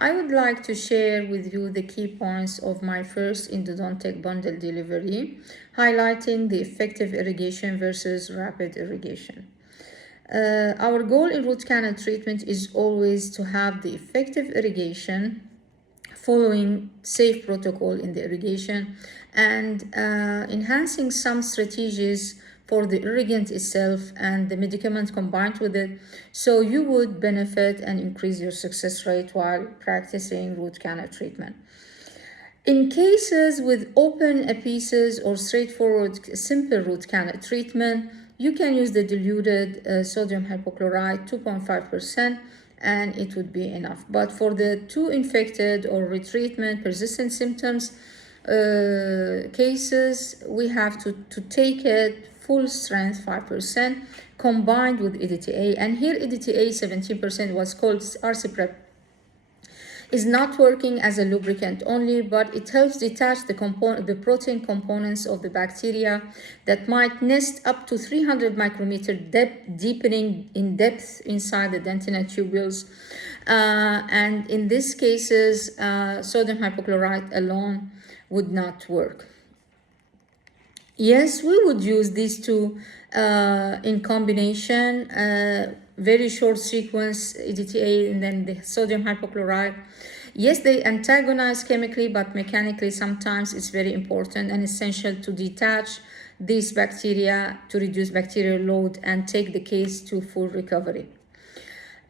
I would like to share with you the key points of my first endodontic bundle delivery, highlighting the effective irrigation versus rapid irrigation. Our goal in root canal treatment is always to have the effective irrigation following safe protocol in the irrigation and enhancing some strategies for the irrigant itself and the medicament combined with it, so you would benefit and increase your success rate while practicing root canal treatment. In cases with open apices or straightforward simple root canal treatment, you can use the diluted sodium hypochlorite 2.5%, and it would be enough. But for the too infected or retreatment persistent symptoms cases, we have to take it full strength 5% combined with EDTA. And here EDTA 17% was called RC-Prep is not working as a lubricant only, but it helps detach the protein components of the bacteria that might nest up to 300 micrometer depth, deepening in depth inside the dentinal tubules. And in these cases, sodium hypochlorite alone would not work. Yes, we would use these two in combination, very short sequence EDTA and then the sodium hypochlorite. Yes, they antagonize chemically, but mechanically sometimes it's very important and essential to detach these bacteria to reduce bacterial load and take the case to full recovery.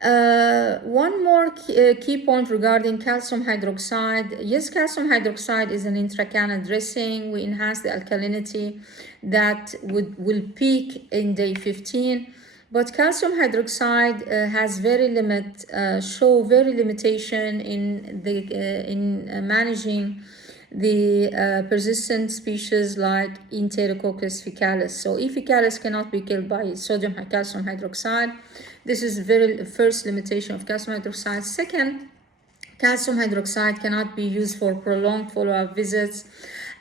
One more key point regarding calcium hydroxide. Yes, calcium hydroxide is an intracanal dressing. We enhance the alkalinity that will peak in day 15. But calcium hydroxide has very limitation in managing the persistent species like Enterococcus faecalis. So E. faecalis cannot be killed by calcium hydroxide. This is very first limitation of calcium hydroxide. Second, calcium hydroxide cannot be used for prolonged follow-up visits,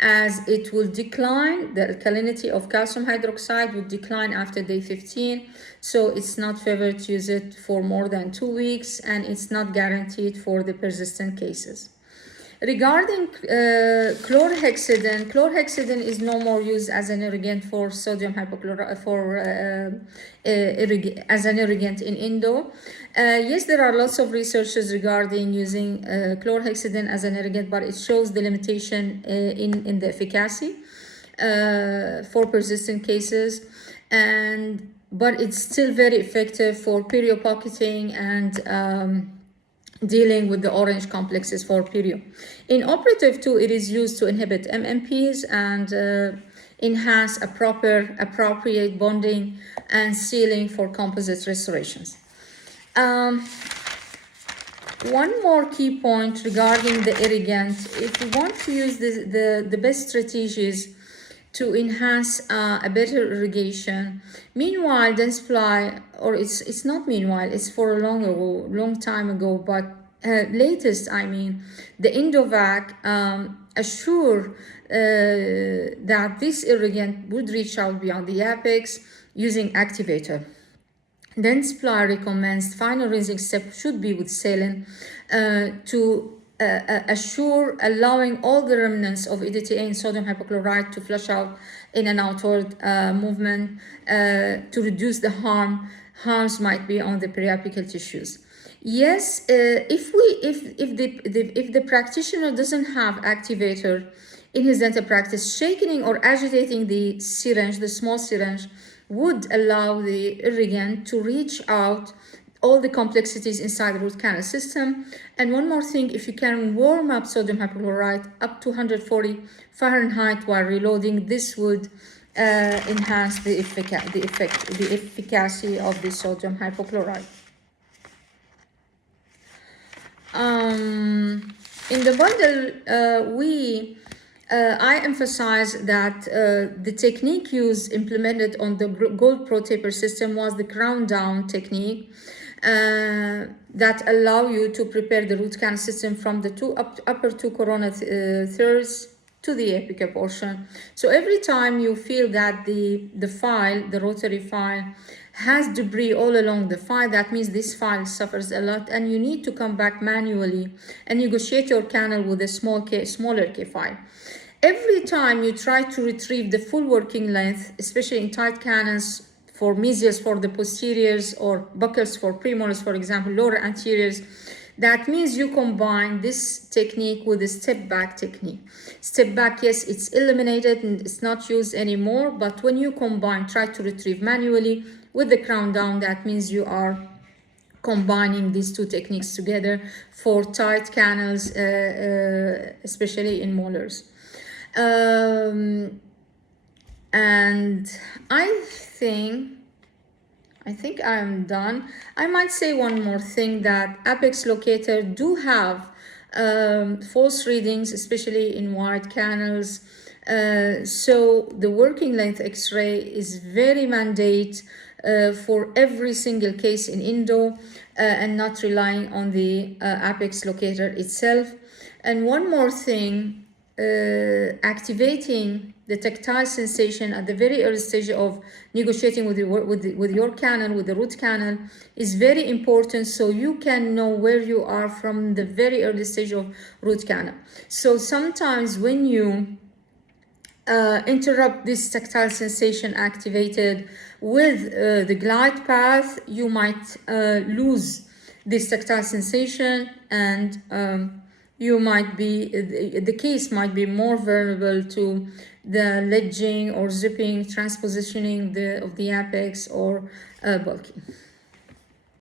as it will decline, the alkalinity of calcium hydroxide would decline after day 15. So it's not favored to use it for more than 2 weeks, and it's not guaranteed for the persistent cases. Regarding chlorhexidine is no more used as an irrigant for sodium hypochlorite as an irrigant in endo. Yes, there are lots of researches regarding using chlorhexidine as an irrigant, but it shows the limitation in the efficacy for persistent cases, but it's still very effective for periopocketing and dealing with the orange complexes for perio. In operative too, it is used to inhibit MMPs and enhance appropriate bonding and sealing for composite restorations. One more key point regarding the irrigant: if we want to use the best strategies to enhance a better irrigation, meanwhile Dentsply, or it's not meanwhile, it's for a long time ago, but latest, I mean, the Endovac assure that this irrigant would reach out beyond the apex using activator. Dentsply recommends final rinsing step should be with saline to assure allowing all the remnants of EDTA and sodium hypochlorite to flush out in an outward movement to reduce the harms might be on the periapical tissues. Yes, if the practitioner doesn't have activator in his dental practice, shaking or agitating the syringe, the small syringe, would allow the irrigant to reach out all the complexities inside the root canal system. And one more thing, if you can warm up sodium hypochlorite up to 140 Fahrenheit while reloading, this would enhance the efficacy of the sodium hypochlorite. In the bundle, I emphasize that the technique implemented on the gold pro taper system was the crown down technique that allow you to prepare the root canal system from the upper two corona thirds to the apical portion. So every time you feel that the rotary file has debris all along the file, that means this file suffers a lot, and you need to come back manually and negotiate your canal with a smaller K file. Every time you try to retrieve the full working length, especially in tight canals for mesials for the posteriors or buccals for premolars, for example, lower anteriors, that means you combine this technique with a step back technique. Step back, yes, it's eliminated and it's not used anymore, but when you combine, try to retrieve manually with the crown down, that means you are combining these two techniques together for tight canals, especially in molars. And I think I'm done. I might say one more thing, that apex locator do have false readings, especially in wide canals. So the working length X-ray is very mandate for every single case in endo, and not relying on the apex locator itself. And one more thing, activating the tactile sensation at the very early stage of negotiating with your canal, with the root canal, is very important, so you can know where you are from the very early stage of root canal. So sometimes when you interrupt this tactile sensation activated with the glide path, you might lose this tactile sensation, and you might be, the case might be more vulnerable to the ledging or zipping, transpositioning of the apex, or bulking.